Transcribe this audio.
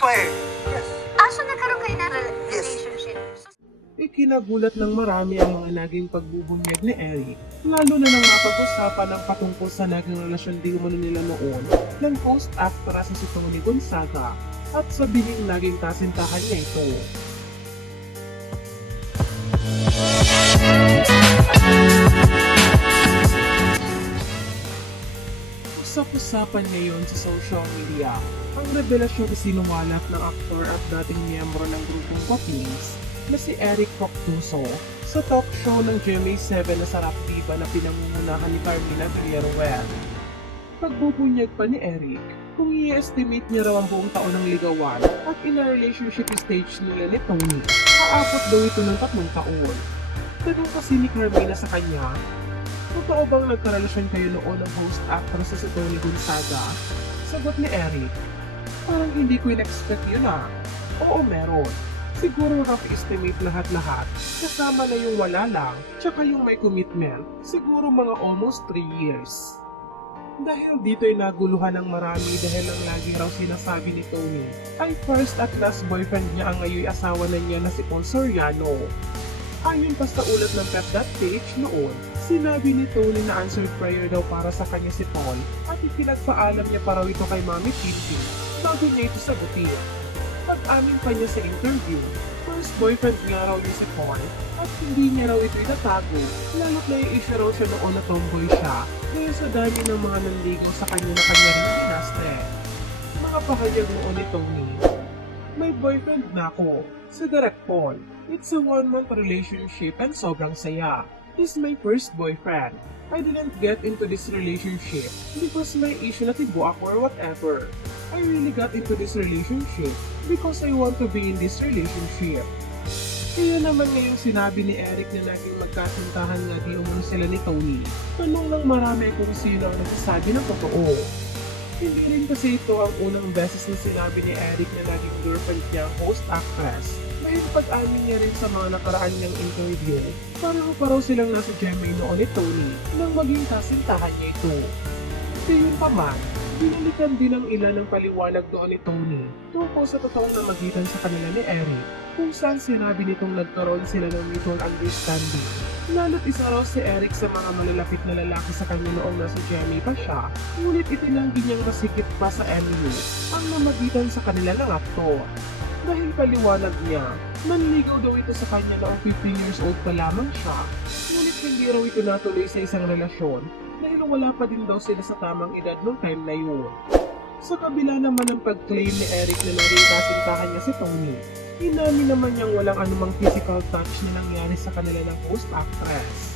pa eh. Yes. So nagkaroon kayo ng Yes. relationship? So, Ikinagulat ng marami ang mga naging pagbubunyag ni Eric, lalo na nang mapag-usapan ang patungkol sa naging relasyon di umano nila noon ng host-actress na si Tony Gonzaga at sa biling naging kasintahan niya ito. Usap-usapan ngayon sa social media ang revelasyon isinuwalat ng aktor at dating miyembro ng grupong Popings na si Eric Proctuso sa talk show ng GMA7 na Sarap Diba na pinangungunahan ni Carmina Villarreal. Pagbubunyag pa ni Eric kung i-estimate niya raw ang buong taon ng ligawan at in-a-relationship stage nila ni Tony, aabot daw ito ng 3 taon. Tanong kasi ni Carmina sa kanya, totoo bang nagkarelasyon kayo noon ng host-actress na si Tony Gonzaga? Sagot ni Eric, parang hindi ko in-expect yun ah. Oo meron. Siguro rough estimate lahat-lahat, kasama na yung wala lang, tsaka yung may commitment, siguro mga almost 3 years. Dahil dito'y naguluhan ng marami dahil ang lagi raw sinasabi ni Tony ay first at last boyfriend niya ang ngayon asawa na niya na si Paul Soriano. Ayon pa sa ulat ng pep.ph noon, sinabi ni Tony na answered prayer daw para sa kanya si Paul at ipinagpaalam niya pa raw ito kay Mami Tintin bago niya ito sagutin. Pag-amin pa niya sa interview, first boyfriend nga raw niya si Paul at hindi niya raw ito inatago, lalo't nai-issue raw siya noon na tomboy siya dahil sa dami ng mga nanligaw sa kanya na kanya rin pinaste. Mga pahayag noon ni Tony, may boyfriend na ako, si Direk Paul. It's a 1-month relationship and sobrang saya. He's my first boyfriend. I didn't get into this relationship because may issue na tibo ako or whatever. I really got into this relationship because I want to be in this relationship. Kaya naman ngayong sinabi ni Eric na naging magkasintahan nga di umano sila ni Tony, tanong ng marami kung sino ang nagsasabi ng totoo. Hindi rin kasi ito ang unang beses na sinabi ni Eric na naging girlfriend niya ang host-actress. Dahil pag-amin niya rin sa mga nakaraan niyang interview, pareho pa raw silang nasa GMA noon ni Tony nang maging kasintahan niya ito. Gayun pa man, binalikan din ng ilan ng paliwanag doon ni Tony tungkol sa totoong namagitan sa kanila ni Eric kung saan sinabi nitong nagkaroon sila ng mutual understanding. Lalo't isa raw si Eric sa mga malalapit na lalaki sa kanya noong nasa GMA pa siya, ngunit itinanggi niyang masikip pa sa MU ang namagitan sa kanila ng aktor. Dahil paliwanag niya, manligaw daw ito sa kanya noong 15 years old pa lamang siya, ngunit hindi raw ito natuloy sa isang relasyon dahil wala pa din daw sila sa tamang edad noong time na yun. Sa kabila naman ng pag-claim ni Eric na naging kasintahan niya si Tony, inamin naman niyang walang anumang physical touch na nangyari sa kanila ng host-actress.